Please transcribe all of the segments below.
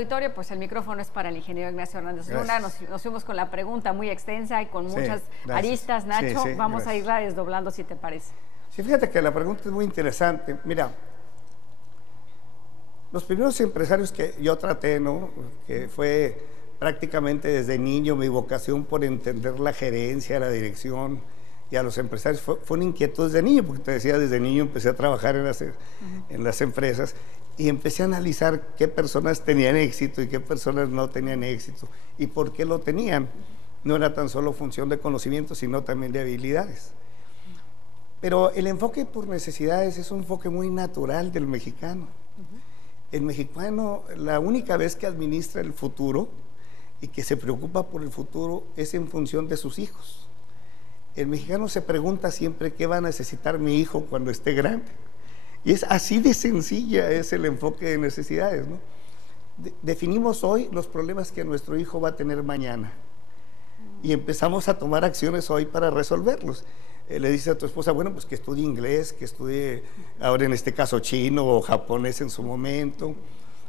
Auditorio, pues el micrófono es para el ingeniero Ignacio Hernández Luna. Nos fuimos con la pregunta muy extensa y con muchas aristas, Nacho. Vamos a irla desdoblando, si te parece. Sí, fíjate que la pregunta es muy interesante. Mira, los primeros empresarios que yo traté, ¿no? Que fue prácticamente desde niño mi vocación por entender la gerencia, la dirección y a los empresarios. Fue una inquietud desde niño, porque te decía, desde niño empecé a trabajar en las empresas. Y empecé a analizar qué personas tenían éxito y qué personas no tenían éxito y por qué lo tenían. No era tan solo función de conocimiento, sino también de habilidades. Pero el enfoque por necesidades es un enfoque muy natural del mexicano. El mexicano, la única vez que administra el futuro y que se preocupa por el futuro es en función de sus hijos. El mexicano se pregunta siempre qué va a necesitar mi hijo cuando esté grande. Y es así de sencilla es el enfoque de necesidades, ¿no? Definimos hoy los problemas que nuestro hijo va a tener mañana y empezamos a tomar acciones hoy para resolverlos. Le dices a tu esposa, bueno, pues que estudie inglés, que estudie ahora en este caso chino o japonés en su momento.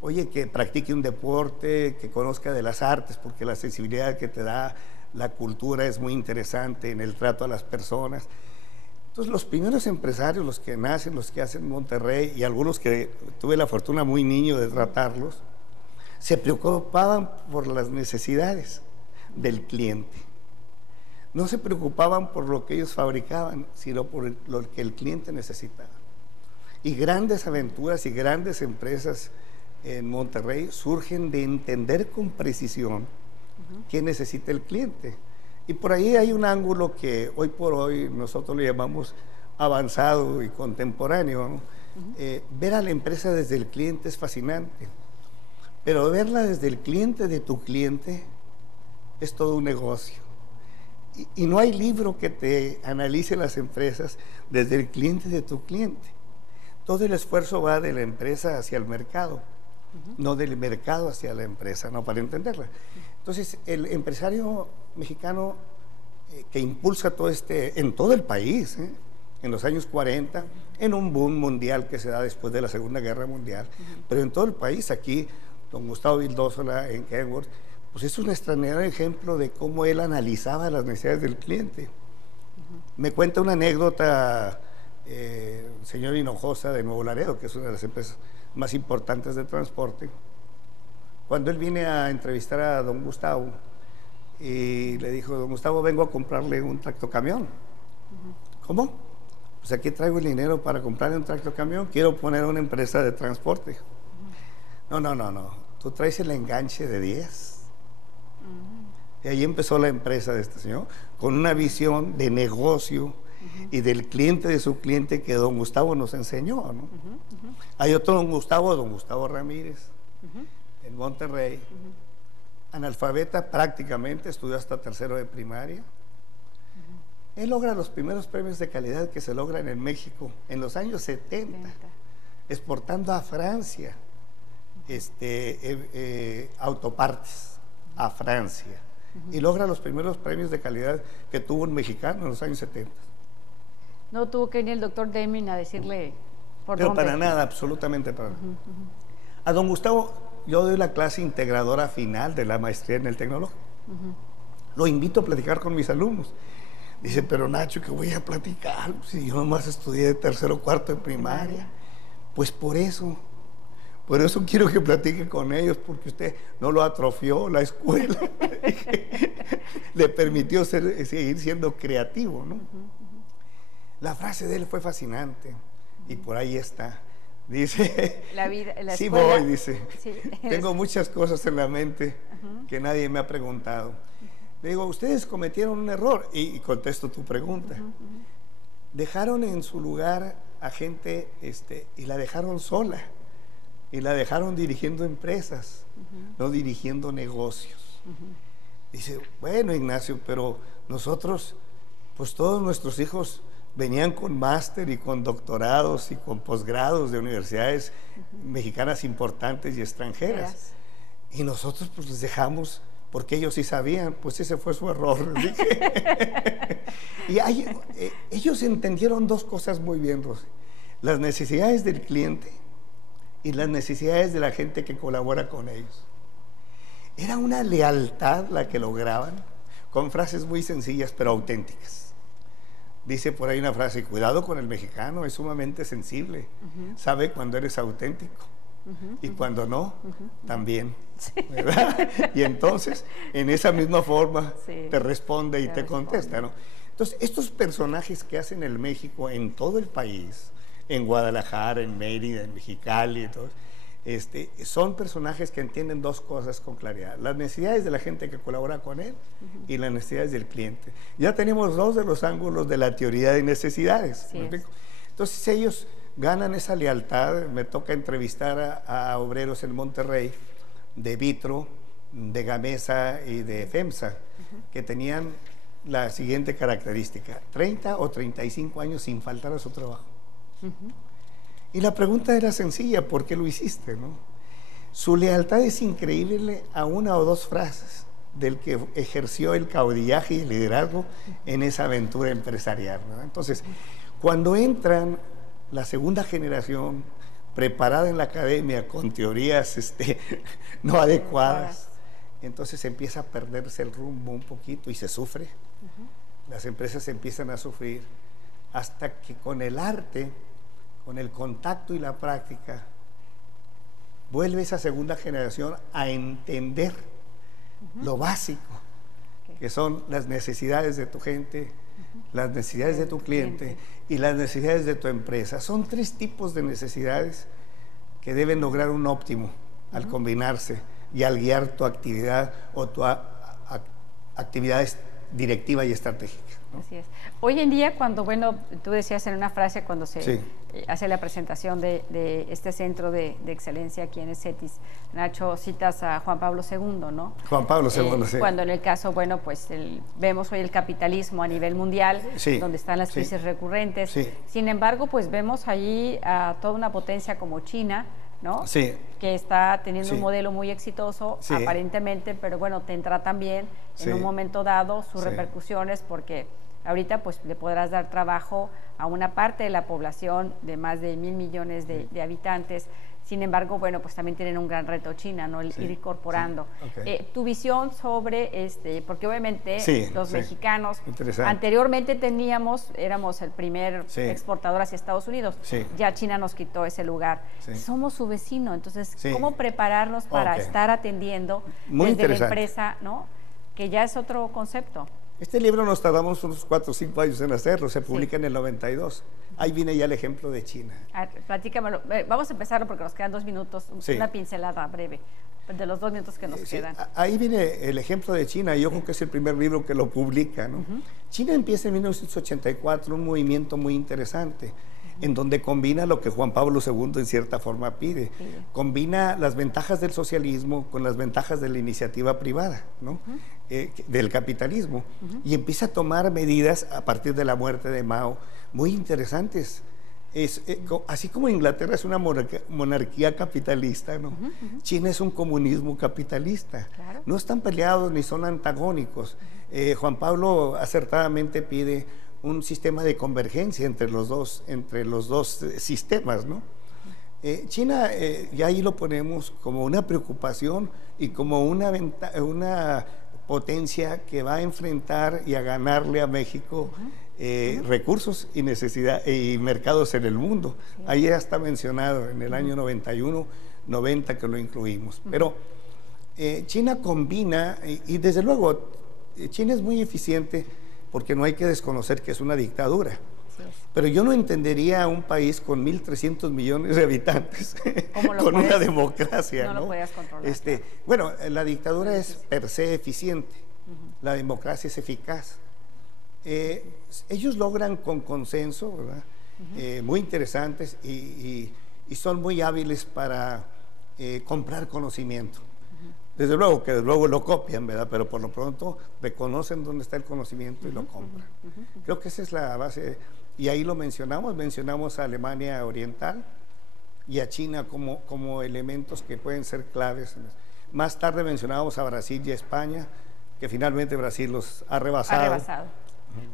Oye, que practique un deporte, que conozca de las artes, porque la sensibilidad que te da la cultura es muy interesante en el trato a las personas. Entonces, los primeros empresarios, los que nacen, los que hacen Monterrey, y algunos que tuve la fortuna muy niño de tratarlos, se preocupaban por las necesidades del cliente. No se preocupaban por lo que ellos fabricaban, sino por lo que el cliente necesitaba. Y grandes aventuras y grandes empresas en Monterrey surgen de entender con precisión qué necesita el cliente. Y por ahí hay un ángulo que hoy por hoy nosotros le llamamos avanzado y contemporáneo, ¿no? Ver a la empresa desde el cliente es fascinante, pero verla desde el cliente de tu cliente es todo un negocio. Y no hay libro que te analice las empresas desde el cliente de tu cliente. Todo el esfuerzo va de la empresa hacia el mercado, no del mercado hacia la empresa, no, para entenderla. Entonces, el empresario mexicano que impulsa todo en todo el país, en los años 40, en un boom mundial que se da después de la Segunda Guerra Mundial, pero en todo el país, aquí, don Gustavo Vildósola en Kenworth, pues es un extraordinario ejemplo de cómo él analizaba las necesidades del cliente. Me cuenta una anécdota el señor Hinojosa de Nuevo Laredo, que es una de las empresas más importantes de transporte. Cuando él viene a entrevistar a don Gustavo y le dijo, don Gustavo, vengo a comprarle un tractocamión. ¿Cómo? Pues aquí traigo el dinero para comprarle un tractocamión, quiero poner una empresa de transporte. No, tú traes el enganche de 10. Y ahí empezó la empresa de este señor, con una visión de negocio y del cliente de su cliente que don Gustavo nos enseñó, ¿no? Hay otro don Gustavo Ramírez, en Monterrey, analfabeta prácticamente, estudió hasta tercero de primaria. Él logra los primeros premios de calidad que se logran en México en los años 70, exportando a Francia autopartes a Francia, y logra los primeros premios de calidad que tuvo un mexicano en los años 70. No tuvo que venir el doctor Deming a decirle por Pero dónde. para nada, absolutamente para nada. A don Gustavo yo doy la clase integradora final de la maestría en el tecnológico. Lo invito a platicar con mis alumnos. Dice, pero Nacho, ¿qué voy a platicar? Si yo nomás estudié de tercero o cuarto de primaria. Pues por eso quiero que platique con ellos, porque usted no lo atrofió la escuela. Le permitió seguir siendo creativo, ¿no? La frase de él fue fascinante y por ahí está. Dice, la sí escuela, voy, dice, sí. Tengo muchas cosas en la mente que nadie me ha preguntado. Le digo, ustedes cometieron un error, y contesto tu pregunta. Dejaron en su lugar a gente y la dejaron sola, y la dejaron dirigiendo empresas, no dirigiendo negocios. Dice, bueno, Ignacio, pero nosotros, pues todos nuestros hijos venían con máster y con doctorados y con posgrados de universidades mexicanas importantes y extranjeras. Y nosotros pues les dejamos porque ellos sí sabían, pues ese fue su error. Y ellos entendieron dos cosas muy bien, Rosy: las necesidades del cliente y las necesidades de la gente que colabora con ellos. Era una lealtad la que lograban, con frases muy sencillas pero auténticas. Dice por ahí una frase: cuidado con el mexicano, es sumamente sensible, sabe cuando eres auténtico y cuando no, también. Sí. ¿Verdad? Y entonces, en esa misma forma, te responde y te contesta, ¿no? Entonces, estos personajes que hacen el México en todo el país, en Guadalajara, en Mérida, en Mexicali, y todo, son personajes que entienden dos cosas con claridad: las necesidades de la gente que colabora con él y las necesidades del cliente. Ya tenemos dos de los ángulos de la teoría de necesidades. Sí. Entonces ellos ganan esa lealtad. Me toca entrevistar a obreros en Monterrey de Vitro, de Gamesa y de FEMSA, que tenían la siguiente característica: 30 o 35 años sin faltar a su trabajo. Y la pregunta era sencilla: ¿por qué lo hiciste, no? Su lealtad es increíble a una o dos frases del que ejerció el caudillaje y el liderazgo en esa aventura empresarial, ¿no? Entonces, cuando entran la segunda generación preparada en la academia con teorías no adecuadas, entonces empieza a perderse el rumbo un poquito y se sufre. Las empresas empiezan a sufrir hasta que con el arte, con el contacto y la práctica, vuelve esa segunda generación a entender lo básico, que son las necesidades de tu gente, las necesidades de tu cliente y las necesidades de tu empresa. Son tres tipos de necesidades que deben lograr un óptimo al combinarse y al guiar tu actividad o tu actividad directiva y estratégica, ¿no? Así es. Hoy en día, cuando, bueno, tú decías en una frase cuando se hace la presentación de este centro de excelencia aquí en el CETIS, Nacho, citas a Juan Pablo II, ¿no? Juan Pablo II, sí. Cuando en el caso, bueno, pues vemos hoy el capitalismo a nivel mundial, donde están las crisis recurrentes. Sin embargo, pues vemos allí a toda una potencia como China, ¿no? Que está teniendo un modelo muy exitoso, aparentemente, pero bueno, tendrá también en un momento dado sus repercusiones, porque ahorita pues le podrás dar trabajo a una parte de la población de más de 1,000 millones de habitantes. Sin embargo, bueno, pues también tienen un gran reto China, ¿no? El ir incorporando. Tu visión sobre porque obviamente los mexicanos anteriormente éramos el primer exportador hacia Estados Unidos. Ya China nos quitó ese lugar. Somos su vecino, entonces, ¿cómo prepararnos para estar atendiendo desde la empresa, ¿no? Que ya es otro concepto. Este libro nos tardamos unos 4 o 5 años en hacerlo, se publica en el 92. Ahí viene ya el ejemplo de China. Platícamelo. Vamos a empezarlo porque nos quedan 2 minutos, una pincelada breve de los 2 minutos que nos quedan. Ahí viene el ejemplo de China, y yo creo que es el primer libro que lo publica, ¿no? China empieza en 1984 un movimiento muy interesante, en donde combina lo que Juan Pablo II en cierta forma pide. Combina las ventajas del socialismo con las ventajas de la iniciativa privada, ¿no? Del capitalismo, y empieza a tomar medidas a partir de la muerte de Mao muy interesantes. Así como Inglaterra es una monarquía capitalista, ¿no? China es un comunismo capitalista. No están peleados ni son antagónicos. Juan Pablo acertadamente pide un sistema de convergencia entre los dos sistemas, ¿no? China, y ahí lo ponemos como una preocupación y como una potencia que va a enfrentar y a ganarle a México recursos y y mercados en el mundo. Ahí ya está mencionado en el año 91, 90 que lo incluimos. Pero China combina, y desde luego China es muy eficiente, porque no hay que desconocer que es una dictadura. Pero yo no entendería a un país con 1.300 millones de habitantes con una democracia, ¿no? Lo puedes controlar. Bueno, la dictadura es per se eficiente, la democracia es eficaz. Ellos logran con consenso, ¿verdad? Muy interesantes y son muy hábiles para comprar conocimiento. Desde luego que lo copian, ¿verdad? Pero por lo pronto reconocen dónde está el conocimiento y lo compran. Creo que esa es la base, y ahí lo mencionamos a Alemania Oriental y a China como elementos que pueden ser claves. Más tarde mencionábamos a Brasil y a España, que finalmente Brasil los ha rebasado.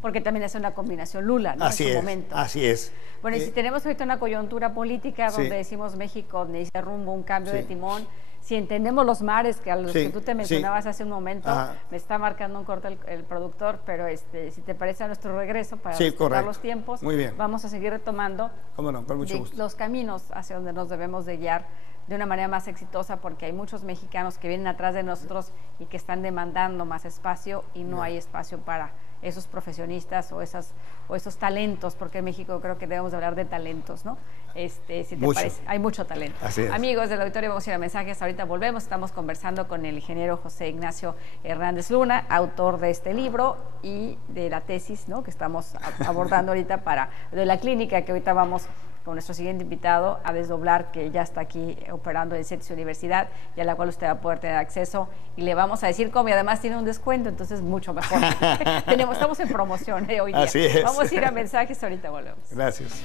Porque también es una combinación Lula, ¿no? Así en su es, momento. así es. Bueno, y si tenemos ahorita una coyuntura política donde decimos México necesita rumbo, un cambio de timón, si entendemos los mares, que a los que tú te mencionabas hace un momento, me está marcando un corte el productor, pero si te parece a nuestro regreso, para respetar los tiempos, muy bien, vamos a seguir retomando con mucho gusto, los caminos hacia donde nos debemos de guiar de una manera más exitosa, porque hay muchos mexicanos que vienen atrás de nosotros y que están demandando más espacio y no hay espacio para esos profesionistas o esos talentos, porque en México creo que debemos de hablar de talentos, ¿no? Si te parece, hay mucho talento. Así es. Amigos del auditorio, vamos a ir a mensajes, ahorita volvemos, estamos conversando con el ingeniero José Ignacio Hernández Luna, autor de este libro y de la tesis, ¿no?, que estamos abordando ahorita de la clínica, que ahorita vamos con nuestro siguiente invitado a desdoblar, que ya está aquí operando en CETIS Universidad y a la cual usted va a poder tener acceso, y le vamos a decir cómo, y además tiene un descuento, entonces mucho mejor. Estamos en promoción hoy día. Así es. Vamos a ir a mensajes, ahorita volvemos. Gracias.